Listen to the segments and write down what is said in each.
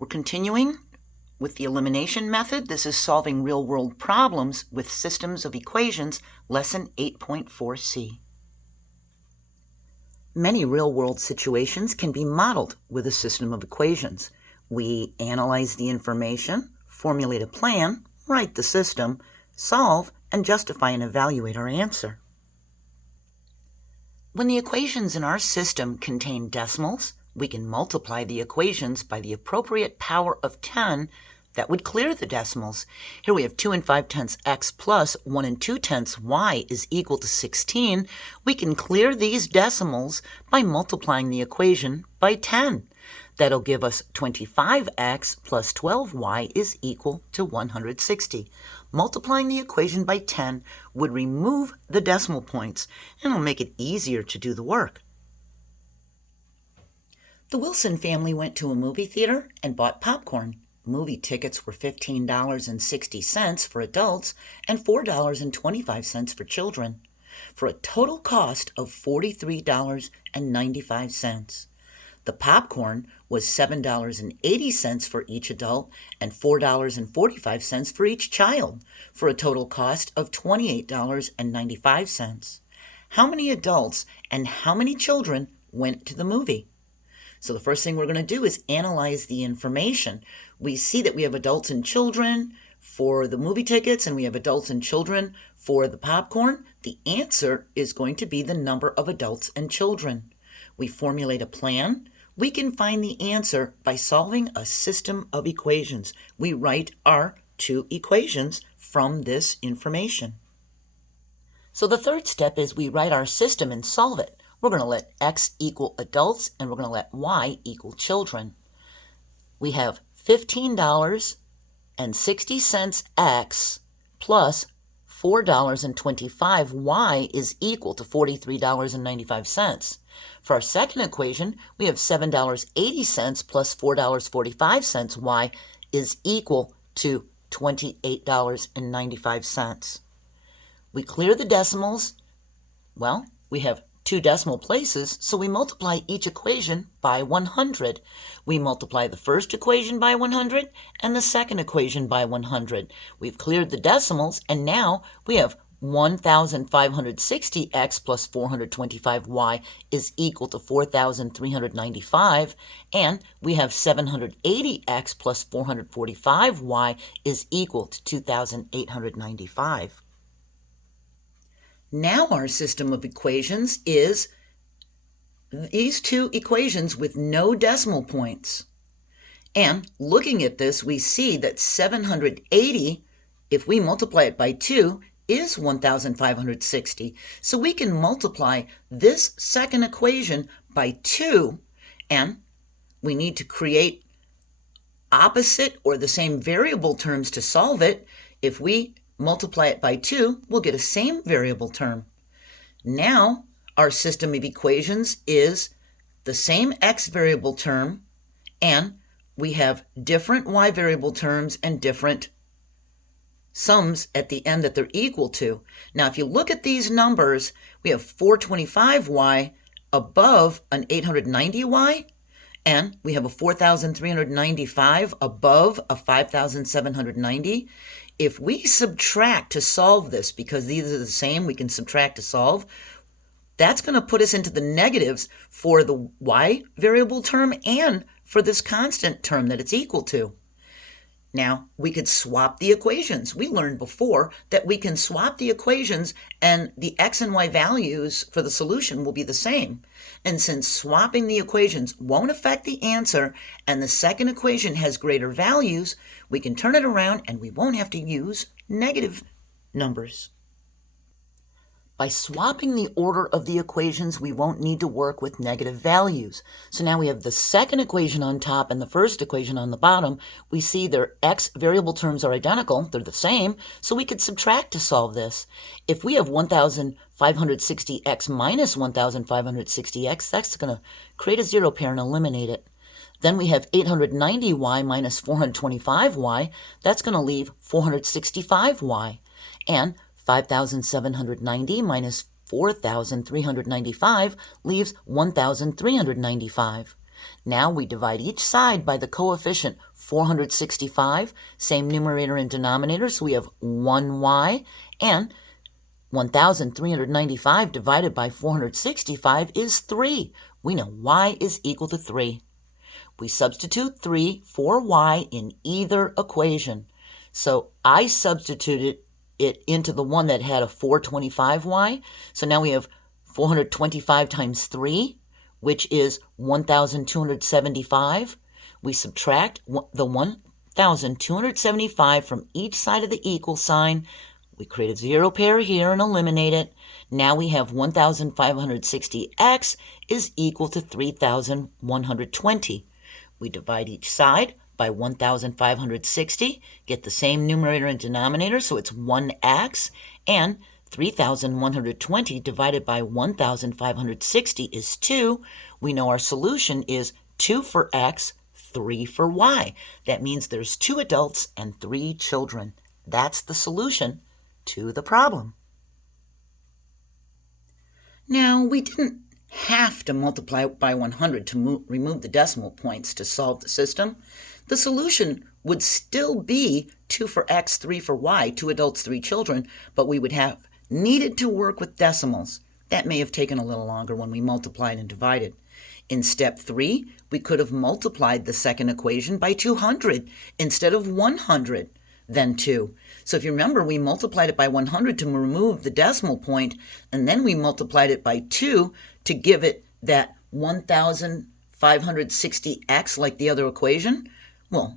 We're continuing with the elimination method. This is solving real-world problems with systems of equations, lesson 8.4c. Many real-world situations can be modeled with a system of equations. We analyze the information, formulate a plan, write the system, solve, and justify and evaluate our answer. When the equations in our system contain decimals, we can multiply the equations by the appropriate power of 10 that would clear the decimals. Here we have 2 and 5/10 x plus 1 and 2/10 y is equal to 16. We can clear these decimals by multiplying the equation by 10. That'll give us 25x plus 12y is equal to 160. Multiplying the equation by 10 would remove the decimal points, and it'll make it easier to do the work. The Wilson family went to a movie theater and bought popcorn. Movie tickets were $15.60 for adults and $4.25 for children, for a total cost of $43.95. The popcorn was $7.80 for each adult and $4.45 for each child, for a total cost of $28.95. How many adults and how many children went to the movie? So the first thing we're going to do is analyze the information. We see that we have adults and children for the movie tickets, and we have adults and children for the popcorn. The answer is going to be the number of adults and children. We formulate a plan. We can find the answer by solving a system of equations. We write our two equations from this information. So the third step is we write our system and solve it. We're going to let x equal adults, and we're going to let y equal children. We have $15.60 x plus $4.25y is equal to $43.95. For our second equation, we have $7.80 plus $4.45 y is equal to $28.95. We clear the decimals. Well, we have two decimal places, so we multiply each equation by 100. We multiply the first equation by 100 and the second equation by 100. We've cleared the decimals, and now we have 1,560x plus 425y is equal to 4,395, and we have 780x plus 445y is equal to 2,895. Now our system of equations is these two equations with no decimal points. And looking at this, we see that 780, if we multiply it by 2, is 1,560. So we can multiply this second equation by 2, and we need to create opposite or the same variable terms to solve it. If we multiply it by 2, we'll get a same variable term. Now, our system of equations is the same x variable term, and we have different y variable terms and different sums at the end that they're equal to. Now, if you look at these numbers, we have 425y above an 890y, and we have a 4,395 above a 5,790. If we subtract to solve this, because these are the same, we can subtract to solve, that's going to put us into the negatives for the y variable term and for this constant term that it's equal to. Now, we could swap the equations. We learned before that we can swap the equations and the x and y values for the solution will be the same. And since swapping the equations won't affect the answer and the second equation has greater values, we can turn it around and we won't have to use negative numbers. By swapping the order of the equations, we won't need to work with negative values. So now we have the second equation on top and the first equation on the bottom. We see their x variable terms are identical. They're the same. So we could subtract to solve this. If we have 1,560x minus 1,560x, that's going to create a zero pair and eliminate it. Then we have 890y minus 425y. That's going to leave 465y. And 5,790 minus 4,395 leaves 1,395. Now we divide each side by the coefficient 465, same numerator and denominator, so we have 1y, and 1,395 divided by 465 is 3. We know y is equal to 3. We substitute 3 for y in either equation. So I substituted it into the one that had a 425y. So now we have 425 times 3, which is 1,275. We subtract the 1,275 from each side of the equal sign. We create a zero pair here and eliminate it. Now we have 1,560x is equal to 3,120. We divide each side by 1,560, get the same numerator and denominator, so it's 1x, and 3,120 divided by 1,560 is 2. We know our solution is 2 for x, 3 for y. That means there's 2 adults and 3 children. That's the solution to the problem. Now, we didn't have to multiply by 100 to remove the decimal points to solve the system. The solution would still be 2 for x, 3 for y, 2 adults, 3 children, but we would have needed to work with decimals. That may have taken a little longer when we multiplied and divided. In step 3, we could have multiplied the second equation by 200 instead of 100, then 2. So if you remember, we multiplied it by 100 to remove the decimal point, and then we multiplied it by 2 to give it that 1,560x like the other equation. Well,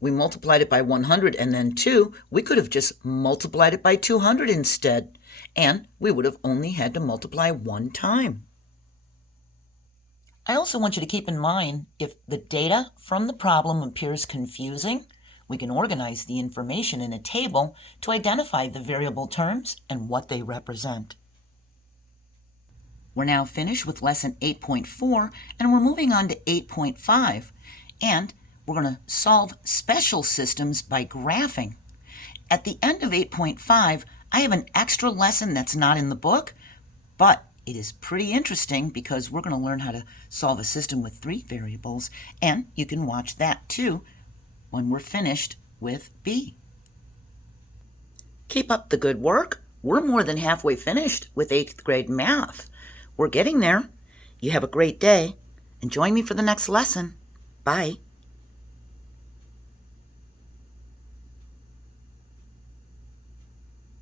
we multiplied it by 100 and then 2. We could have just multiplied it by 200 instead, and we would have only had to multiply one time. I also want you to keep in mind, if the data from the problem appears confusing, we can organize the information in a table to identify the variable terms and what they represent. We're now finished with lesson 8.4, and we're moving on to 8.5, and we're going to solve special systems by graphing. At the end of 8.5, I have an extra lesson that's not in the book, but it is pretty interesting because we're going to learn how to solve a system with 3 variables, and you can watch that too when we're finished with B. Keep up the good work. We're more than halfway finished with 8th grade math. We're getting there. You have a great day, and join me for the next lesson. Bye.